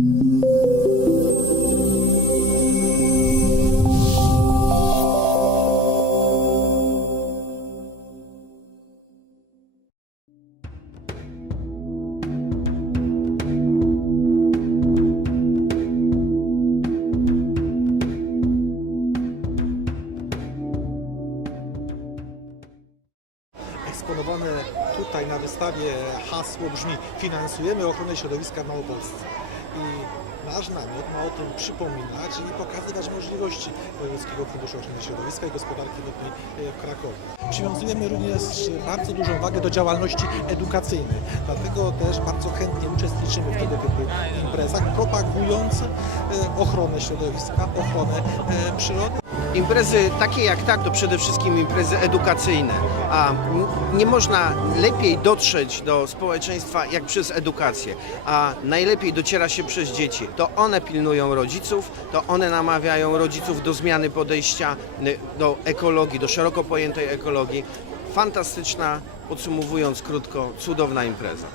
Eksponowane tutaj na wystawie hasło brzmi Finansujemy ochronę środowiska w Małopolsce. I nasz namiot ma o tym przypominać i pokazywać możliwości Wojewódzkiego Funduszu Ochrony Środowiska i Gospodarki Wodnej e, w Krakowie. Przywiązujemy również bardzo dużą wagę do działalności edukacyjnej, dlatego też bardzo chętnie uczestniczymy w tego typu imprezach, propagując e, ochronę środowiska, ochronę e, przyrody. Imprezy takie jak tak to przede wszystkim imprezy edukacyjne, a nie można lepiej dotrzeć do społeczeństwa jak przez edukację, a najlepiej dociera się przez dzieci. To one pilnują rodziców, to one namawiają rodziców do zmiany podejścia do ekologii, do szeroko pojętej ekologii. Fantastyczna, podsumowując krótko, cudowna impreza.